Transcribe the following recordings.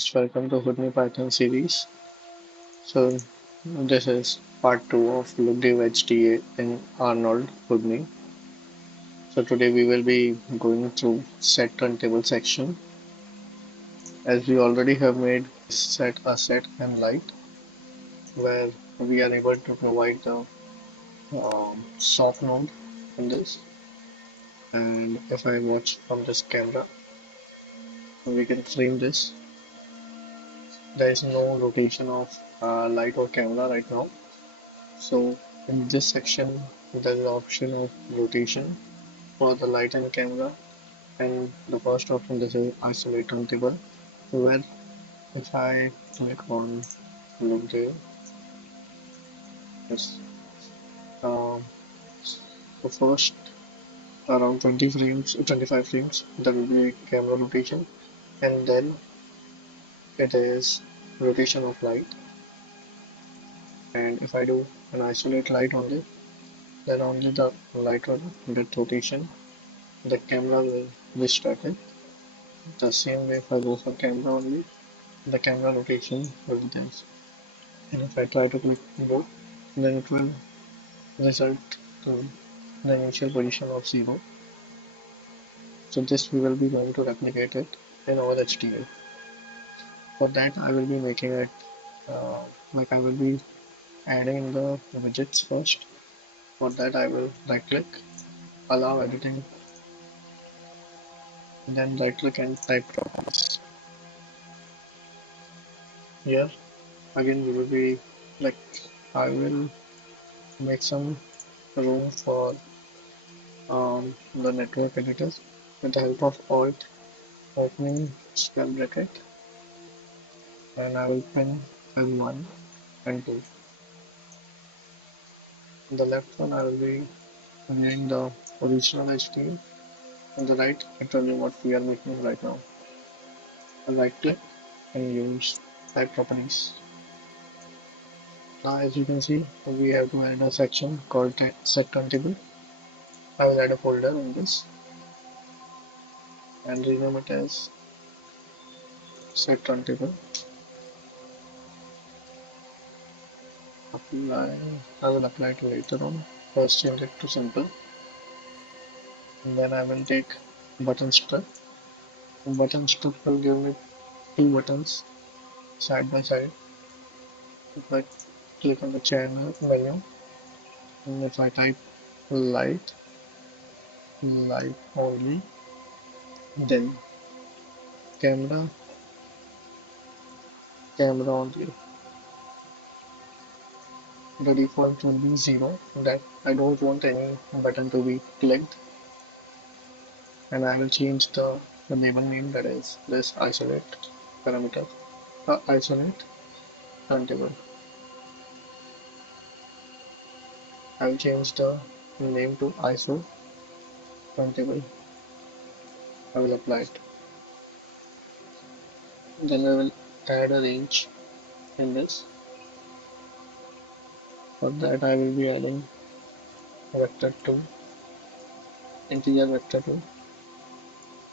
Welcome to Houdini Python series. So this is part 2 of Look Div HDA in Arnold Houdini. So today we will be going through set turntable section. As we already have made set a set and light where we are able to provide the soft node in this. And if I watch from this camera, we can frame this. There is no rotation of light or camera right now. So in this section, there is an option of rotation for the light and camera, and the first option this is isolate turntable. Where if I click on look there, yes, um, the first around 20 frames, 25 frames, that will be camera rotation, and then it is rotation of light. And if I do an isolate light only, then only the light will get rotation. The camera will be static. The same way if I go for camera only, the camera rotation will be there. And if I try to click both, then it will result to the initial position of 0. So this we will be going to replicate it in our HDA. For that I will be making it like I will be adding in the widgets first. For that I will right click, allow editing, then right click and type properties. Here again we will be like I will make some room for the network editors with the help of Alt opening square bracket, and I will pin L1 and 2. In the left one I will be renaming the original HTML. On the right I tell you what we are making right now. I right click and use type properties. Now as you can see we have to add a section called Set Turntable. I will add a folder in this and rename it as Set Turntable. Apply. I will apply it later on. First change it to simple. And then I will take button strip. Button strip will give me two buttons side by side. If I click on the channel menu, and if I type light, light only, then camera, camera only. The default will be 0. That I don't want any button to be clicked, and I will change the label name, that is this isolate parameter, isolate turntable. I will change the name to ISO turntable. I will apply it. Then I will add a range in this. For that I will be adding vector 2, integer vector 2.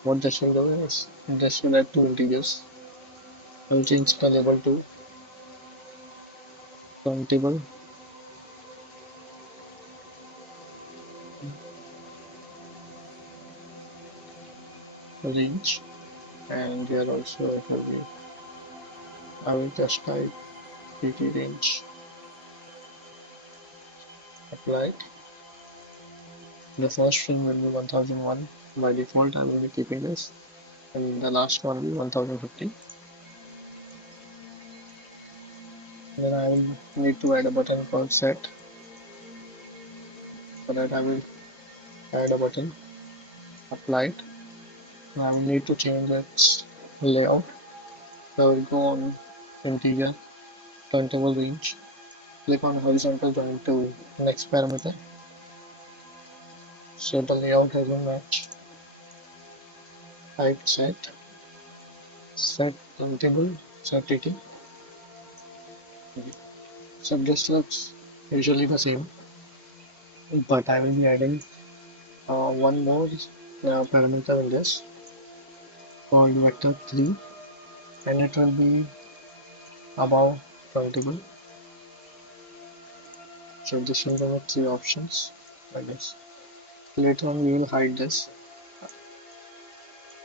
What this will do is this will add two integers. I will change the label to turntable range, and here also it will be, I will just type pt range, apply. The first string will be 1001. By default I will be keeping this, and the last one will be 1050. Then I will need to add a button called set. For that I will add a button, apply it. Now I will need to change its layout. So I will go on integer turntable range, click on horizontal join to next parameter. So the layout has been matched. Type set turntable, set tt. So this looks usually the same, but I will be adding one more parameter in this called vector 3. and it will be above turntable. So this will have three options like this. Later on we will hide this.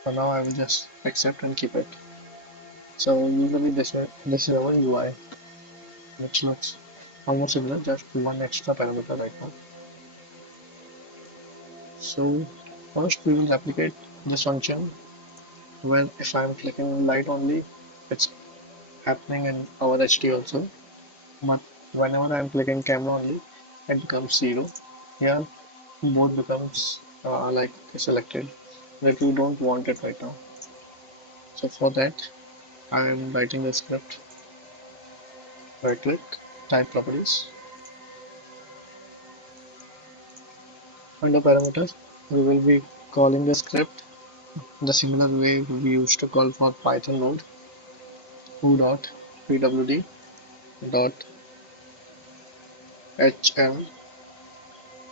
For now I will just accept and keep it. So usually this is our UI, which looks almost similar, just one extra parameter right now. So first we will replicate this function where if I am clicking light only, it's happening in our HT also. But whenever I am clicking camera only, it becomes 0. Here both becomes like selected, but we don't want it right now. So for that I am writing the script. Right click, type properties. Under parameters, we will be calling the script the similar way we used to call for Python node, who dot pwd dot hm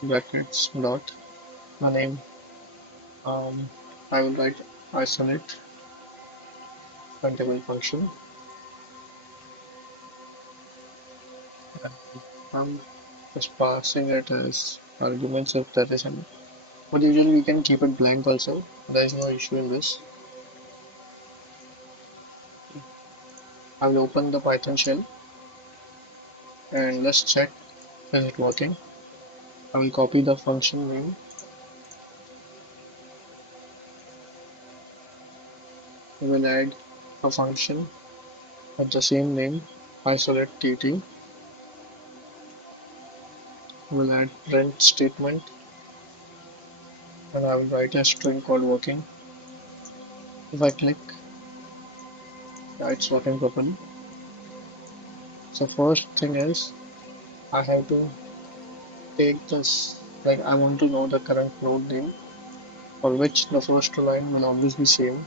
brackets dot the name. I will write isolate turntable function, and I'm just passing it as arguments if there is any. But usually we can keep it blank also. There is no issue in this. I will open the Python shell and let's check is it working. I will copy the function name. We will add a function with the same name, isolate tt. We will add print statement and I will write a string called working. If I click, yeah, it's working properly. So first thing is I have to take this, like I want to know the current node name for which the first two line will always be same.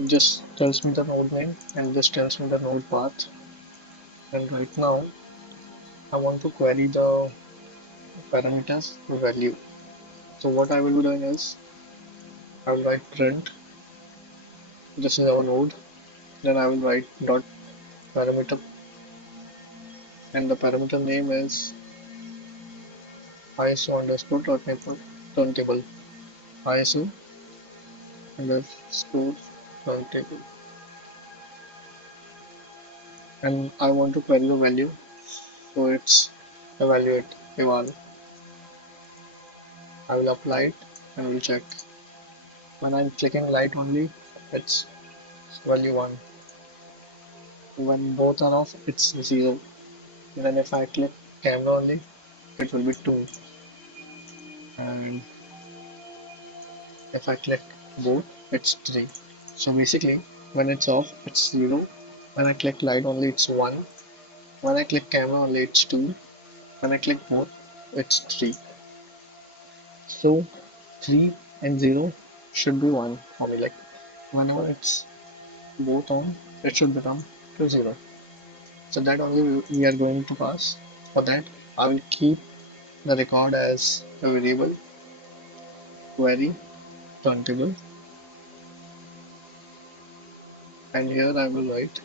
This tells me the node name and this tells me the node path. And right now I want to query the parameters value. So what I will be doing is I will write print, this is our node, then I will write dot parameter and the parameter name is ISO underscore turntable. ISO underscore turntable. And I want to query the value, so it's evaluate eval. I will apply it and will check. When I'm clicking light only, it's value 1. When both are off, it's 0. Then if I click camera only, it will be 2. And if I click both, it's 3. So basically, when it's off, it's 0. When I click light only, it's 1. When I click camera only, it's 2. When I click both, it's 3. So 3 and 0 should be 1 for me. Like whenever it's both on, it should become to 0. So that only we are going to pass. For that, I will keep the record as a variable query turntable, and here I will write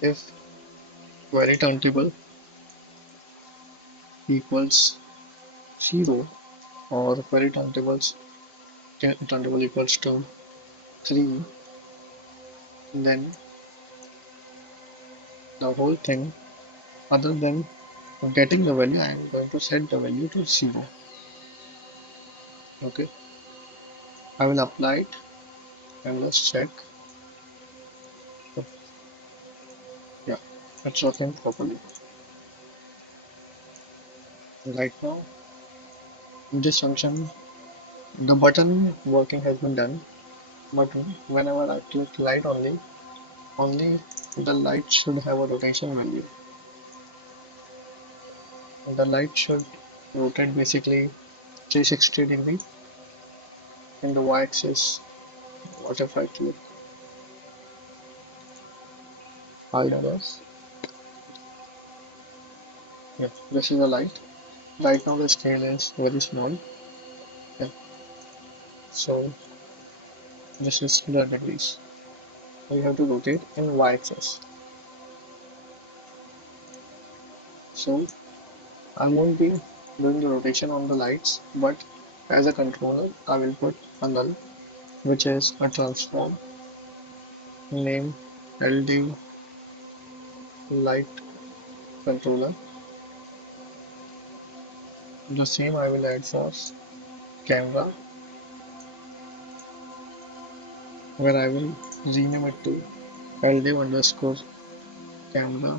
if query turntable equals 0 or query turntable equals to 3, then the whole thing, other than getting the value, I am going to set the value to 0. Okay, I will apply it and let's check. Yeah, it's working properly. Right now, this function, the button working has been done, but whenever I click light only the light should have a rotation value. The light should rotate basically 360 degree in the y-axis. What if I click hide others? Yeah, this is the light. Right now the scale is very small. Yeah. So This is the degrees. So you have to rotate in y-axis. So I won't be doing the rotation on the lights, but as a controller, I will put a null, which is a transform name LD light controller. The same I will add for camera, where I will rename it to LD underscore camera,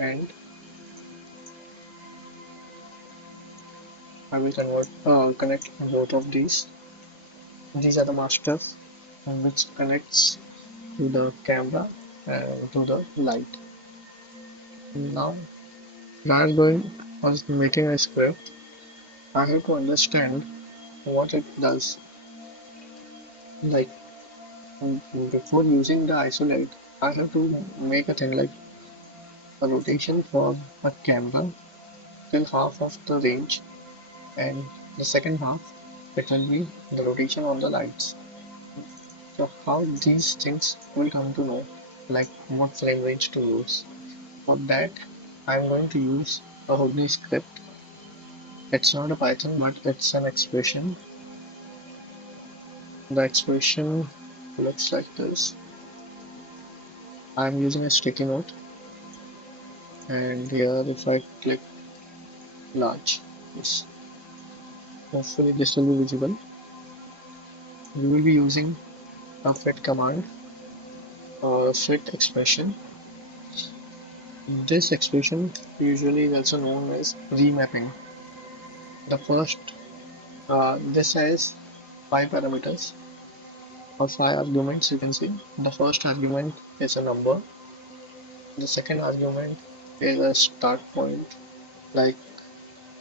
and I will connect both of these. These are the masters which connects to the camera and to the light. Now, prior going or making a script, I have to understand what it does. Like before using the isolate, I have to make a thing like a rotation for a camera till half of the range, and the second half it will be the rotation on the lights. So how these things will come to know, like what frame range to use. For that, I'm going to use a Houdini script. It's not a Python, but it's an expression. The expression looks like this. I'm using a sticky note, and here if I click large, yes, hopefully this will be visible. We will be using a fit command or a fit expression. This expression usually is also known as remapping. The first, this has five parameters or five arguments. You can see the first argument is a number. The second argument is a start point. Like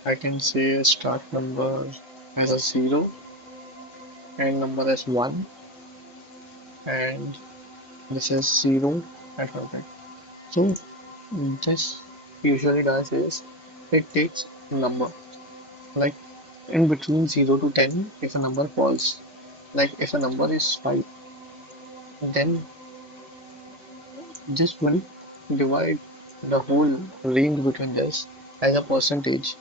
I can say start number as a 0 and number as 1, and this is 0 and 100. So this usually does is it takes number, like in between 0 to 10. If a number falls, like if a number is 5, then this will divide the whole range between this as a percentage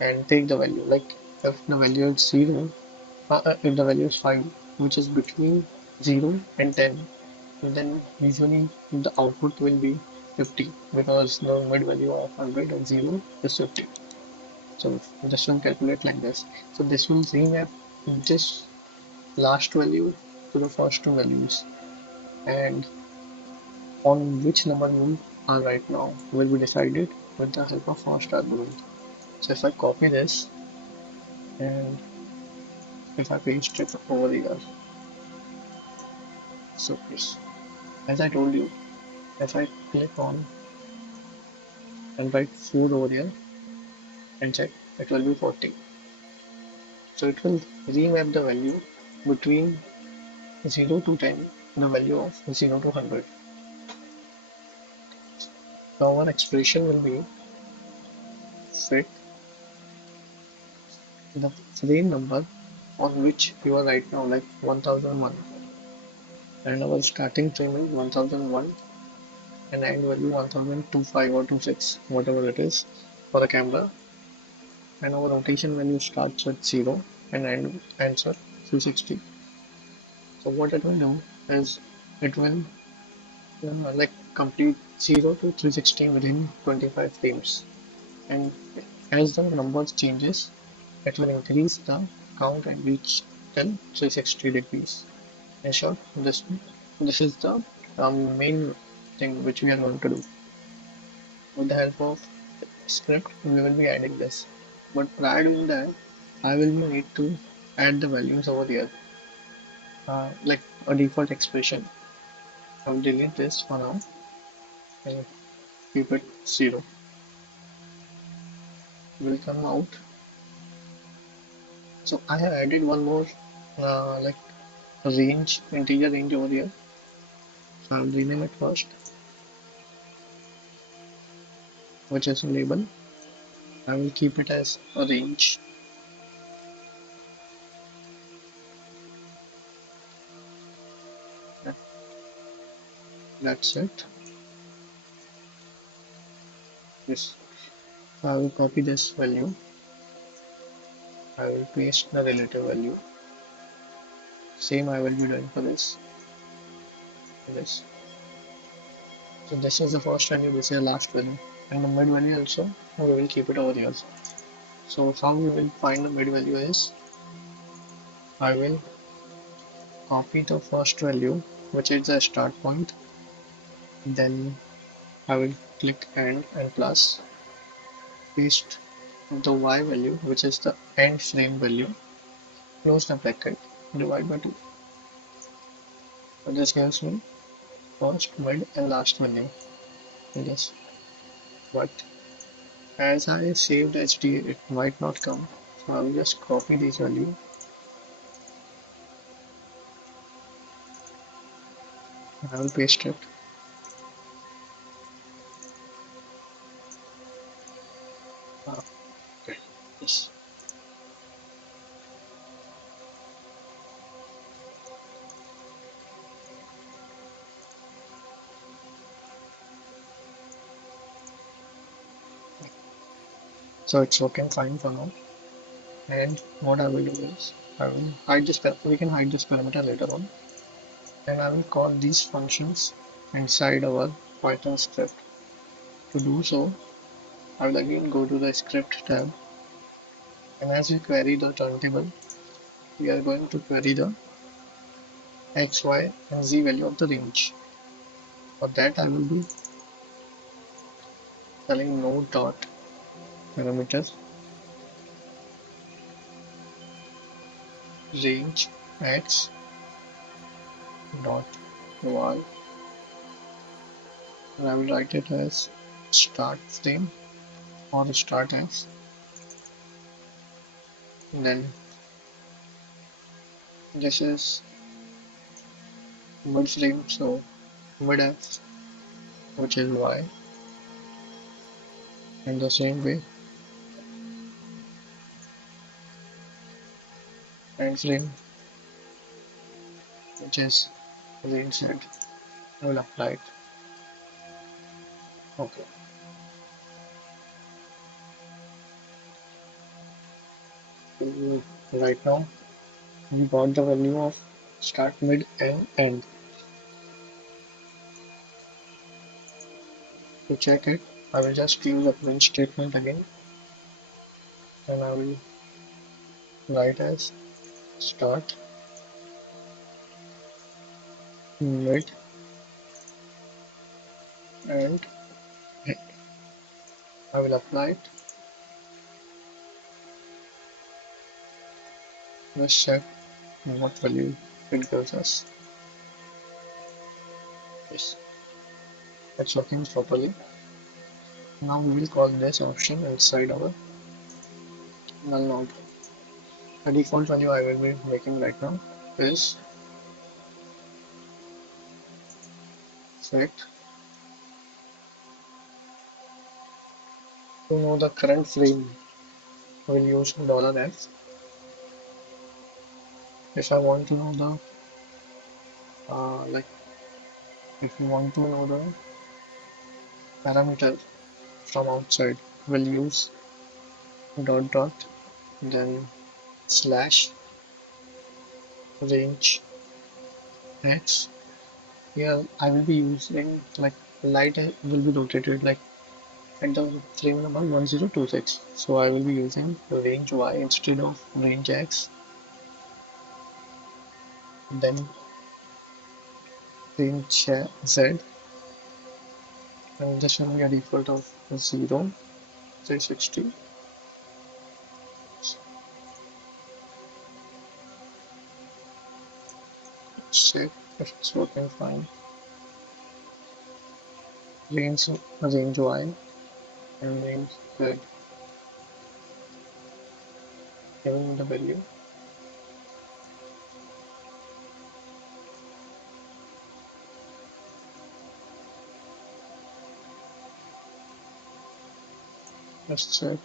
and take the value. Like if the value is 0, if the value is 5, which is between 0 and 10, then usually the output will be 50, because the mid value of 100 and 0 is 50. So this will calculate like this. So this will remap this last value to the first two values, and on which number you are right now will be decided with the help of first argument. So if I copy this and if I paste it over here, so yes, as I told you, if I click on and write 4 over here and check, it will be 40. So it will remap the value between 0 to 10, the value of 0 to 100. So our expression will be fit the frame number on which you are right now, like 1001, and our starting frame is 1001 and end value 1025 or 26, whatever it is for the camera, and our rotation value starts at 0 and ends at 360. So what it will do is it will like complete 0 to 360 within 25 frames, and as the numbers changes, it will increase the count and reach till 360 degrees. In short, this is the main thing which we are going to do. With the help of script, we will be adding this. But prior doing that, I will need to add the values over here, like a default expression. I will delete this for now and keep it 0. Will come out. So I have added one more like range, integer range over here. So I'll rename it first, which is a label. I will keep it as a range. That's it. Yes. So I will copy this value. I will paste the relative value. Same I will be doing for this. So this is the first value, this is the last value. And the mid value also, we will keep it over here. So how we will find the mid value is, I will copy the first value, which is the start point. Then I will click and plus, paste the y value, which is the end frame value, close the bracket, divide by 2. So this gives me first, mid, and last value in this. But as I saved HDA, it might not come. So I will just copy this value and I will paste it. Uh, okay. Yes. So it's working fine for now. And what I will do is I will hide this. We can hide this parameter later on, and I will call these functions inside our Python script. To do so, I will again go to the script tab, and as we query the turntable, we are going to query the x, y, and z value of the range. For that, I will be telling node dot parameter range x dot y, and I will write it as start frame or start as. And then this is mid frame, so mid x, which is y, in the same way end frame, which is range z. I will apply it. Okay. So right now we got the value of start, mid, and end. To check it, I will just use the print statement again, and I will write as start, mid, and end. I will apply it. Let's check what value it gives us. Yes, it's working properly. Now we will call this option inside our null node. The default value I will be making right now is set. To know the current frame, we'll use $f. If I want to know like if you want to know the parameter from outside, we'll use dot dot, then slash range x. Here I will be using like light will be rotated like at the frame number 1026. So I will be using range y instead of range x. Then range z, and this will be a default of 0, 360. Check if it's working fine. Range y and range z, giving the value. Let's check.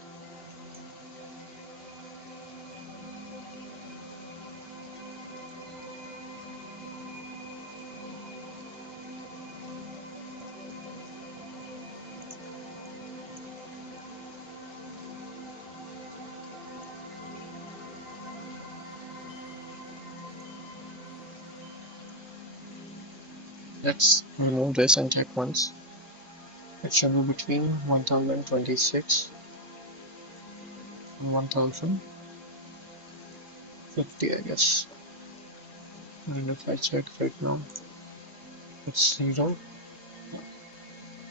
Let's remove this and check once. It should be between 1026 and 1050, I guess. And if I check right now, it's 0.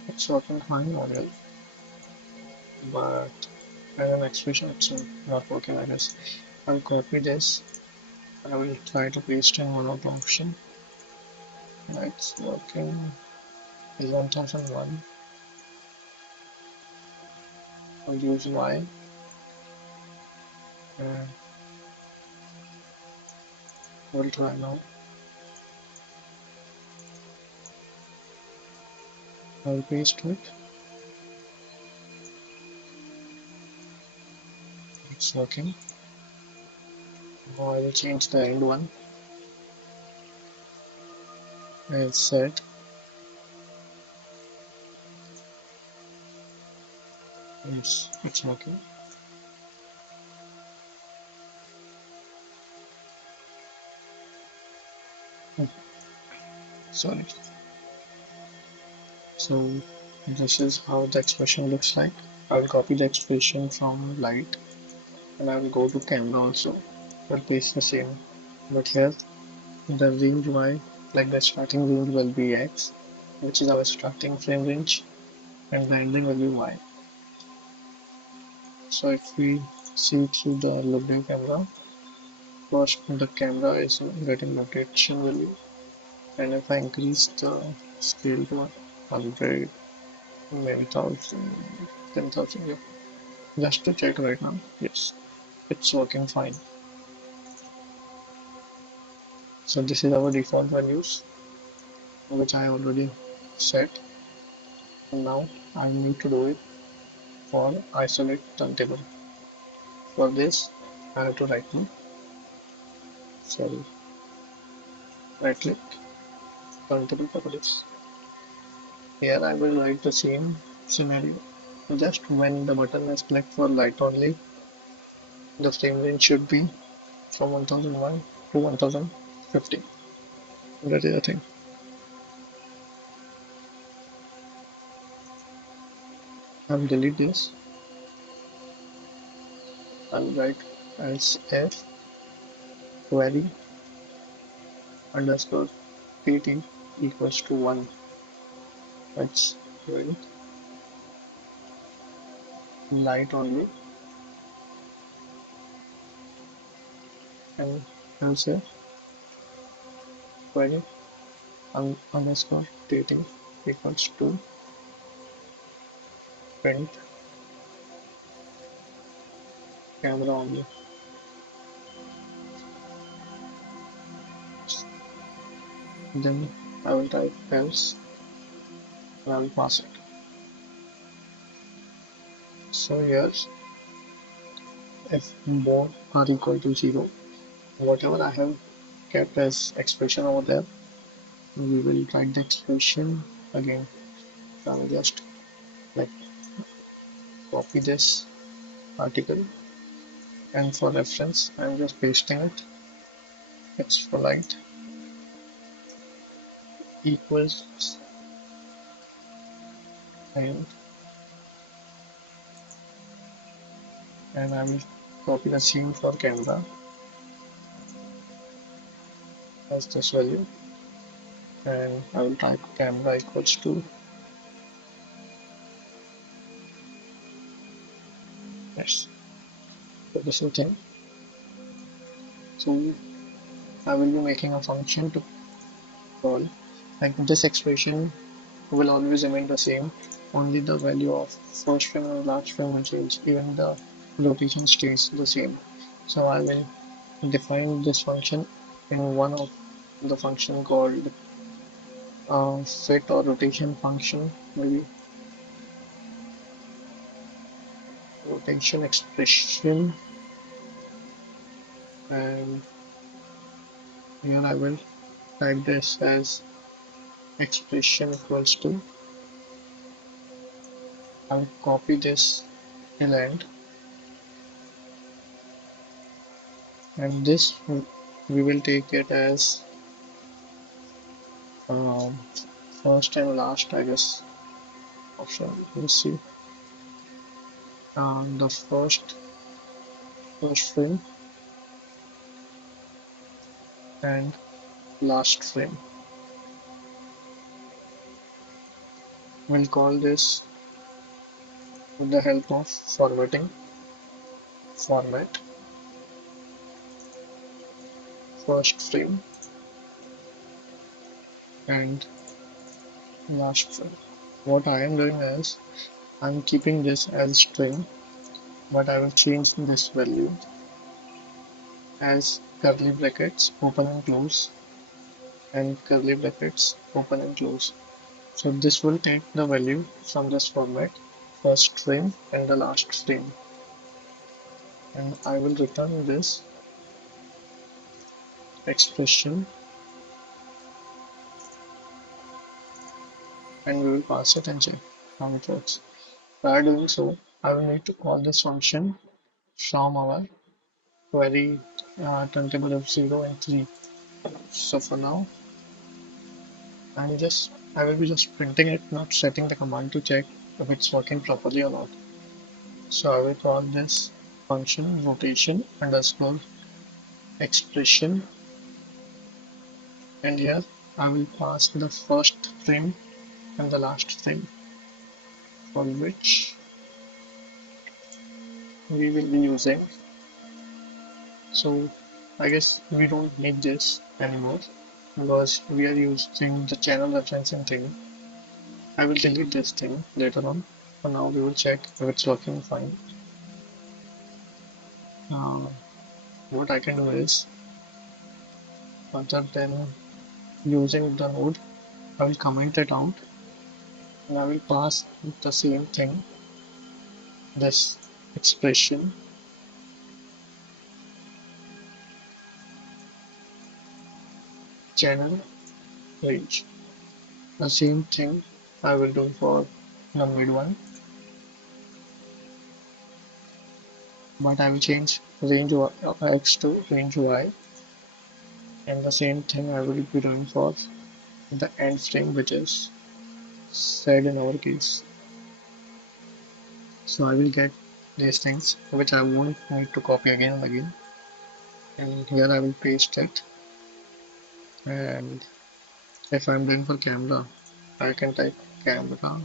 It's working fine already, but as an expression, it's not working, I guess. I'll copy this. I will try to paste in one of the option. It's working. 1001. I'll use Y. And we'll try now. I'll paste it. It's working. Now I will change the end one. As set. Yes, it's working. Oh, sorry. So this is how the expression looks like. I will copy the expression from light and I will go to camera also. I'll paste the same. But here the range Y, like the starting range will be X, which is our starting frame range, and the ending will be Y. So if we see through the looping camera, first the camera is getting rotation value, and if I increase the scale to 100, maybe 1000, 10,000, yeah, just to check right now, yes, it's working fine. So this is our default values, which I already set, and now I need to do it for isolate turntable. For this, I have to sorry, right click, turntable properties. Here I will write the same scenario. Just when the button is clicked for light only, the frame range should be from 1001 to 1050. That is the thing. I'll delete this. I'll write as f query underscore pt equals to 1. Let's write light only, and I'll say query underscore pt equals to print camera only. Then I will type else and I will pass it. So here, if both are equal to 0, whatever I have kept as expression over there, we will write the expression again. So I'll just like copy this article, and for reference I'm just pasting it. It's for light equals, and I will copy the same for camera as this value, and I will type camera equals to, yes, so this is the thing. So I will be making a function to call, like this expression will always remain the same. Only the value of first frame and last frame will change. Even the rotation stays the same. So I will define this function in one of the function called fit or rotation function, maybe rotation expression, and here I will type this as expression equals to, I'll copy this till end, and this we will take it as um, first and last, I guess, option. Let's see. The first frame and last frame. We'll call this with the help of formatting, format, first frame and last frame. What I am doing is I'm keeping this as string, but I will change this value as curly brackets open and close and curly brackets open and close. So this will take the value from this format, first frame and the last frame, and I will return this expression and we will pass it and check how it works. By doing so, I will need to call this function from our query turntable of 0 and 3. So for now, I will be just printing it, not setting the command to check if it's working properly or not. So I will call this function rotation underscore expression, and here I will pass the first frame and the last frame for which we will be using. So I guess we don't need this anymore because we are using the channel referencing thing. I will delete this thing later on. For now, we will check if it's working fine. Uh, what I can do is, other than using the node, I will comment it out and I will pass the same thing, this expression, channel range. The same thing I will do for the mid one, but I will change range x to range y, and the same thing I will be doing for the end frame, which is said in our case. So I will get these things which I won't need to copy again and again, and here I will paste it. And if I'm doing for camera, I can type camera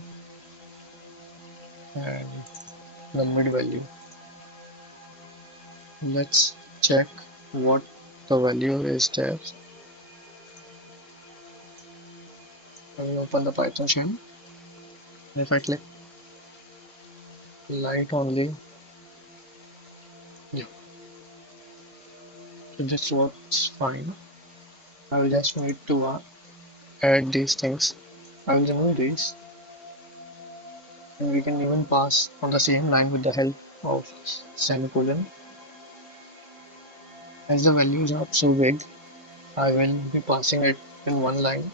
and the mid value. Let's check what the value is there. I will open the Python shell. If I click light only, yeah, so this works fine. I will just need to add these things. I will remove these, and we can even pass on the same line with the help of semicolon. As the values are so big, I will be passing it in one line.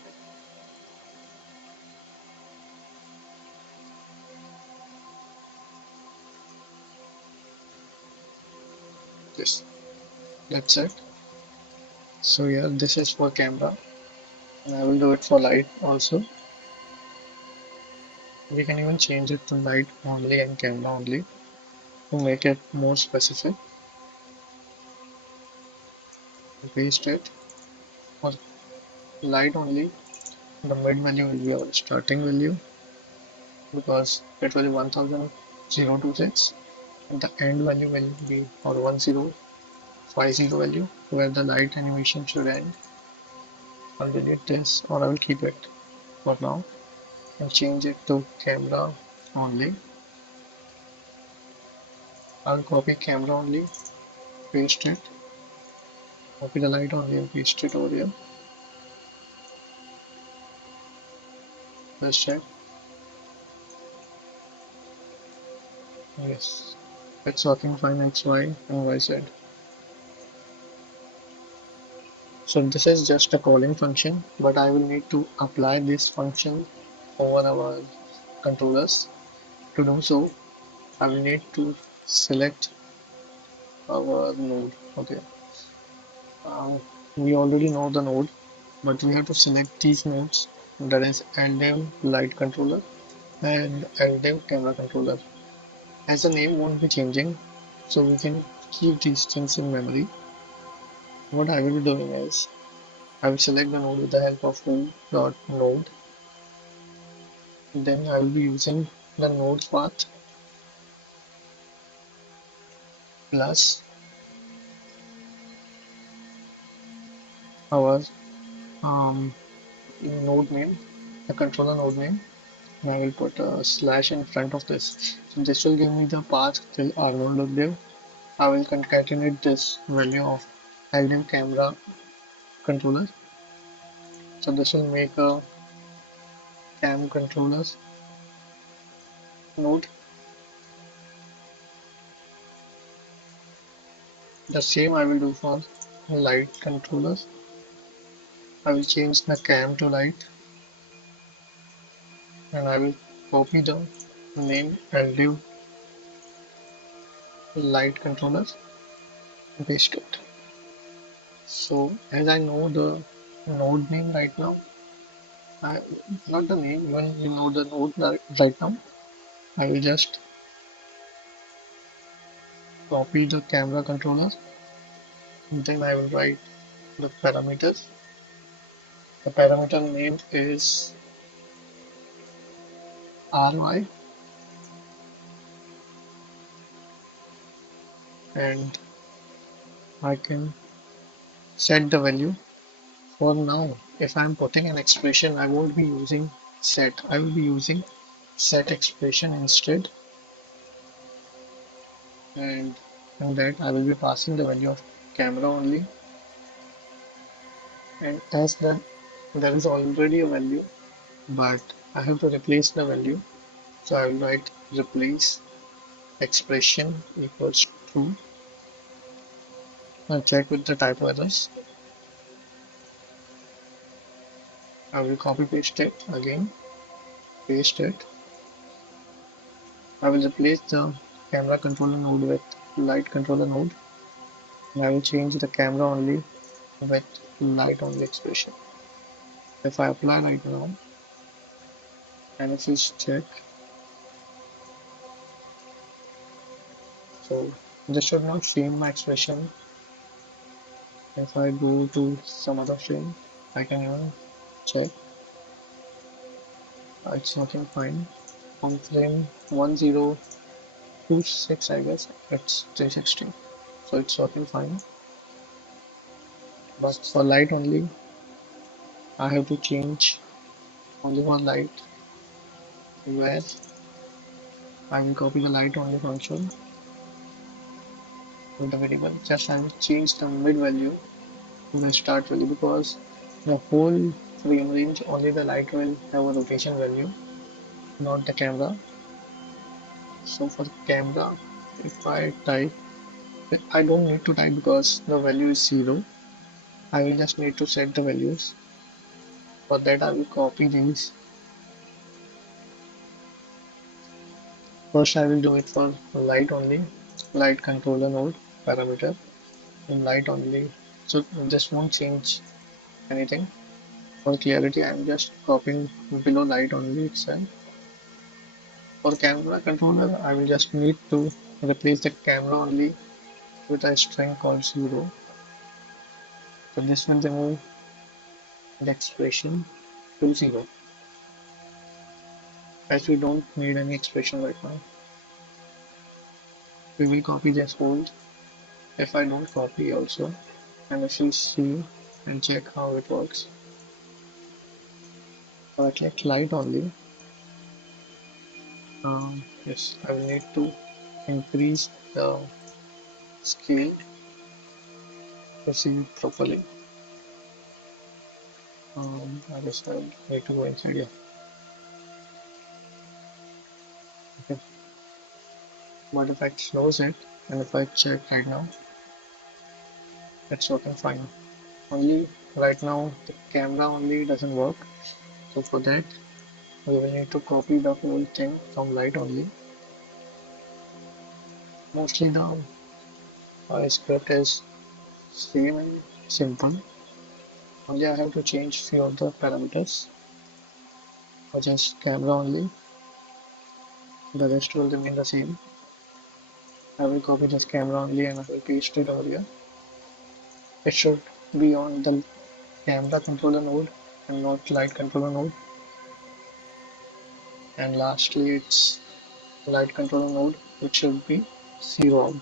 This, that's it. So yeah, this is for camera, and I will do it for light also. We can even change it to light only and camera only to make it more specific. Paste it for light only. The mid value will be our starting value because it will be 1026, and the end value will be our 1050 value where the light animation should end. I'll delete this or I will keep it for now and change it to camera only. I'll copy camera only, paste it, copy the light only and paste it over here. Let's check. Yes, it's working fine X, Y and Y Z. So this is just a calling function, but I will need to apply this function over our controllers. To do so, I will need to select our node. Okay, we already know the node but we have to select these nodes, that is LDAV light controller and LDAV camera controller. As the name won't be changing, so we can keep these things in memory. What I will be doing is I will select the node with the help of who.node. Then I will be using the node path plus our um, node name, the controller node name, and I will put a slash in front of this. So this will give me the path till Arnold. I will concatenate this value of LDM camera controller. So this will make a cam controllers node. The same I will do for light controllers. I will change the cam to light and I will copy the name LDM light controllers and paste it. So as I know the node name right now, I, not the name, even you know the node right now, I will just copy the camera controller. Then I will write the parameters. The parameter name is RY and I can set the value. For now, if I'm putting an expression, I won't be using set. I will be using set expression instead, and in that I will be passing the value of camera only. And as there is already a value, but I have to replace the value, so I will write replace expression equals true and check with the typo errors. I will copy paste it again, paste it. I will replace the camera controller node with light controller node, and I will change the camera only with light only expression. If I apply right now and if you check, so this should not change my expression. If I go to some other frame, I can even check. It's working fine. On frame 1026, I guess it's 360, so it's working fine. But for light only, I have to change only one light where I will copy the light only function with the variable. Just I will change the mid value to the start value because the whole frame range only the light will have a rotation value, not the camera. So for camera, if I type, I don't need to type because the value is 0. I will just need to set the values. For that I will copy these. First I will do it for light only, light controller node parameter in light only. So this won't change anything. For clarity I am just copying below light only itself. For camera controller I will just need to replace the camera only with a string called 0. So this will remove the expression to 0 as we don't need any expression right now. We will copy this whole if I don't copy also, and if you see and check how it works. So I click light only. Yes, I will need to increase the scale to see it properly. I guess I need to go inside here. Okay. But if I close it and if I check right now, it's working fine. Only right now the camera only doesn't work. So for that we will need to copy the whole thing from light only. Mostly the script is same and simple. Only I have to change few of the parameters, which is camera only. The rest will remain the same. I will copy this camera only and I will paste it over here. It should be on the camera controller node and not light controller node. And lastly, it's light controller node, which should be 0.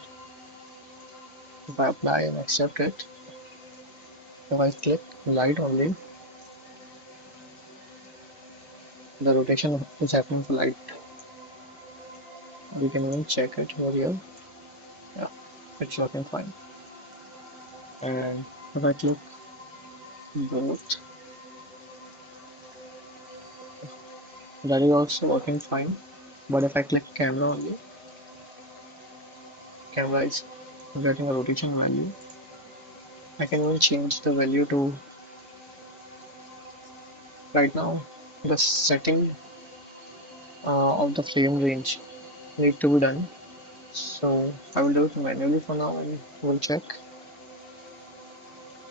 If I apply and accept it, if I click light only, the rotation is happening for light. We can even check it over here. Yeah, it's working fine. And if I click both, that is also working fine. But if I click camera only, camera is getting a rotation value. I can even change the value to right now. The setting of the frame range need to be done. So I will do it manually for now and we'll check.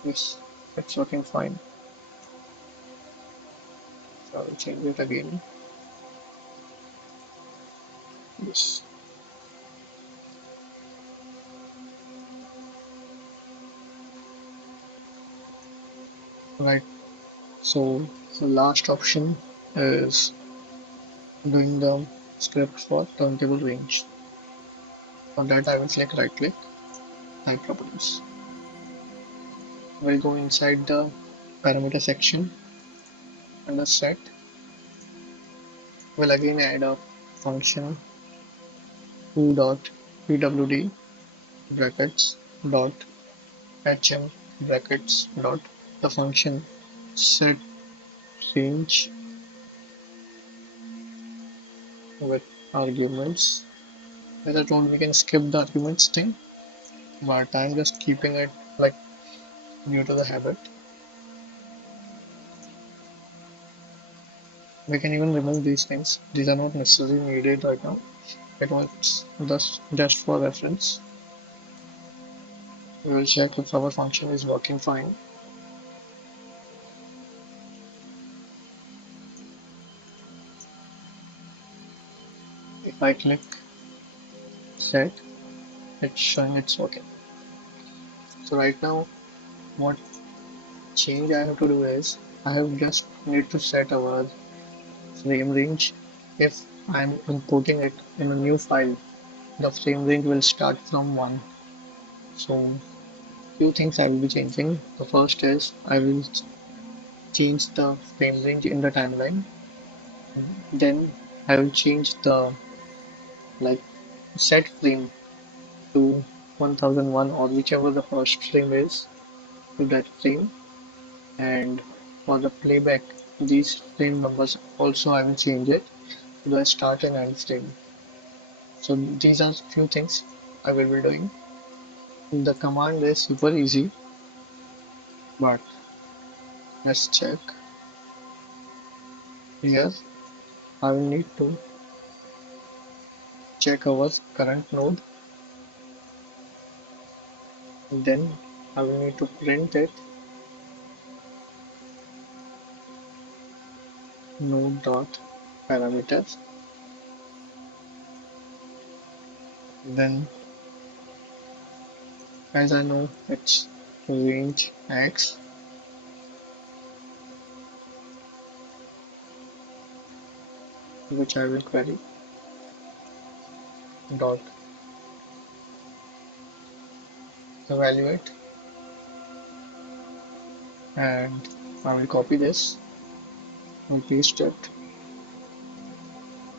Yes, it's working fine. So I'll change it again. Yes. Right. So the last option is doing the script for turntable range. For that I will click right click, type properties. We'll go inside the parameter section under set. We'll again add a function foo.pwd brackets dot hm brackets dot the function set range with arguments. As I told, we can skip the arguments thing, but I'm just keeping it like due to the habit. We can even remove these things. These are not necessarily needed right now. It was just for reference. We will check if our function is working fine. If I click set, it's showing it's working. So right now, what change I have to do is I have just need to set our frame range. If I'm importing it in a new file, the frame range will start from 1. So few things I will be changing. The first is I will change the frame range in the timeline. Then I will change the like set frame to 1001 or whichever the first frame is to that frame. And for the playback, these frame numbers also I will change it to the start and end frame. So these are few things I will be doing. The command is super easy, but let's check here. I will need to check our current node. Then I will need to print it node dot parameters. Then as I know it's range x, which I will query dot evaluate, and I will copy this and paste it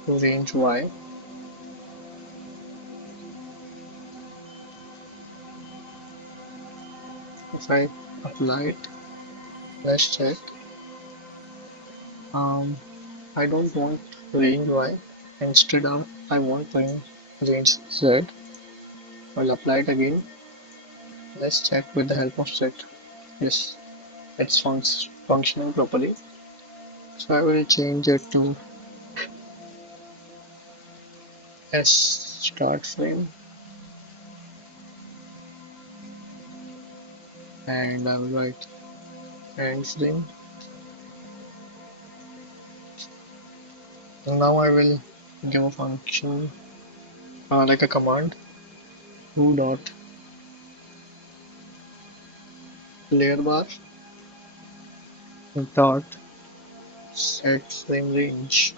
to range y. If I apply it, let's check. I don't want range y. Instead of I want range z. I'll apply it again. Let's check with the help of set. Yes, it's functioning properly. So I will change it to S start frame and I will write end frame. Now I will give a function like a command who dot layer bar dot set frame range,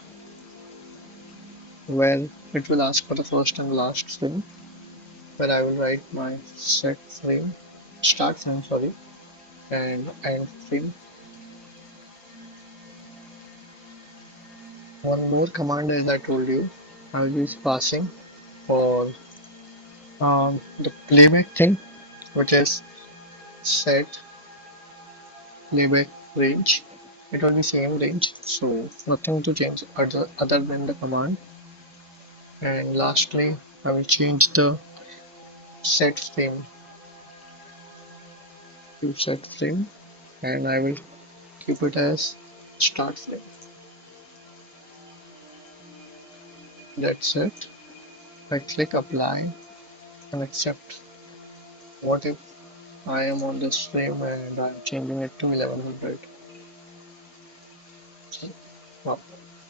where it will ask for the first and last frame, where I will write my set frame, start frame, sorry, and end frame. One more command, as I told you, I will be passing for the playback thing, which is set playback range. It will be same range, so nothing to change other than the command. And lastly, I will change the set frame to set frame, and I will keep it as start frame. That's it. I click apply and accept. What if I am on this frame and I'm changing it to 1100? Wow,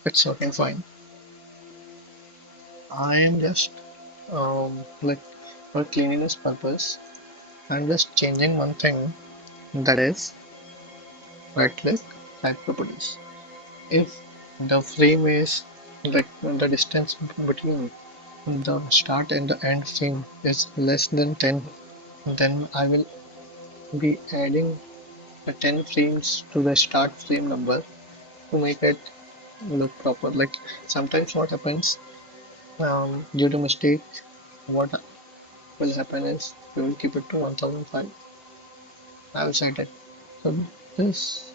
it's working fine. I am just like for cleanliness purpose, I'm just changing one thing, that is right click, type properties. If the frame is like the distance between the start and the end frame is less than 10, then I will be adding the 10 frames to the start frame number to make it look proper. Like sometimes what happens due to mistake, what will happen is we will keep it to 1005. I will set it. So this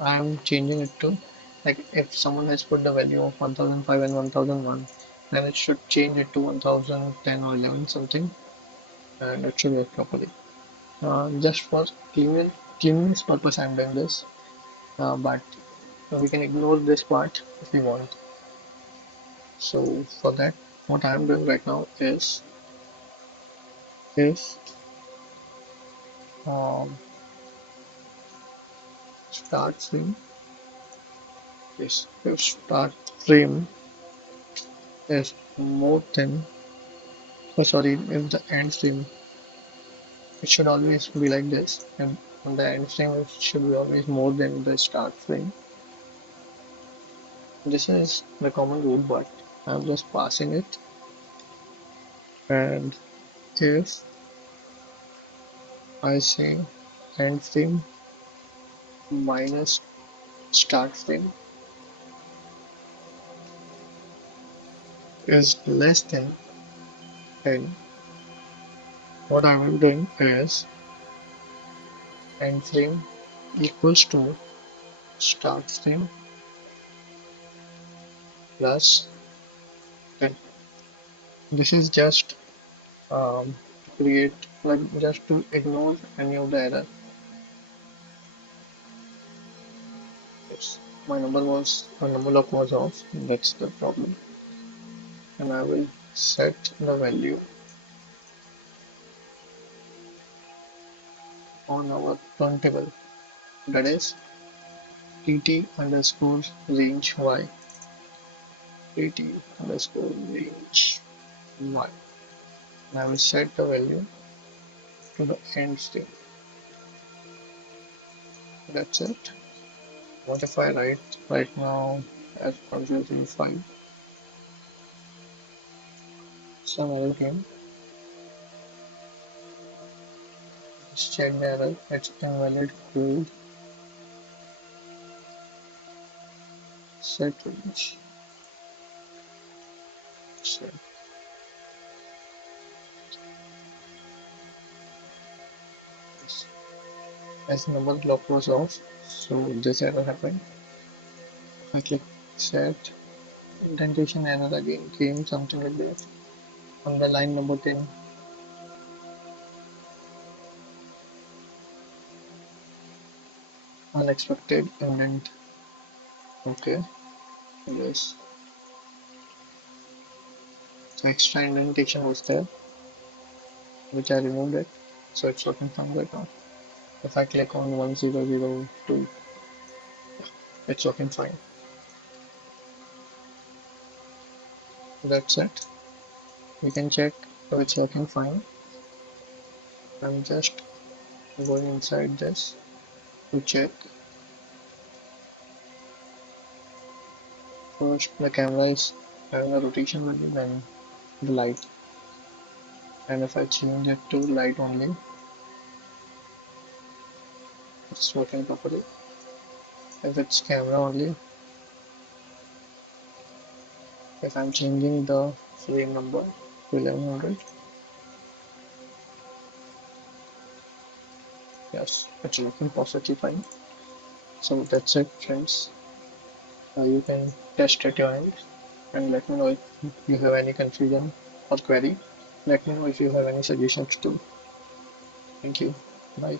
I am changing it to, like, if someone has put the value of 1005 and 1001, then it should change it to 1010 or 11 something, and it should work properly. Just for cleanliness purpose, I'm doing this, but we can ignore this part if we want. So for that, what I'm doing right now is um, start frame. Yes, if start frame is more than, oh sorry, if the end frame, it should always be like this, and the end frame should be always more than the start frame. This is the common rule, but I'm just passing it. And if I say end frame minus start frame is less than 10, what I am doing is end frame equals to start frame plus 10. This is just to create, like, just to ignore any of the error. Yes, my number lock was off. That's the problem. And I will set the value on our turntable. That is tt underscore range y. tt underscore range y. And I will set the value to the end state. That's it. What if I write right now as confusing 5? Some error came. Just check the error. It's invalid code set range. Set. Yes. As number block was off, so this error happened. If I click set, indentation error again came, something like this. On the line number 10, unexpected indent. Okay, yes. So extra indentation was there, which I removed it. So it's working fine right now. If I click on 1002, it's working fine. That's it. We can check if it's working fine. I'm just going inside this to check. First, the camera is having a rotation value, then the light. And if I change it to light only, it's working properly. If it's camera only, if I'm changing the frame number to 1100, yes, it's working perfectly fine. So that's it, friends. You can test it your end and let me know if you have any confusion or query. Let me know if you have any suggestions too. Thank you. Bye.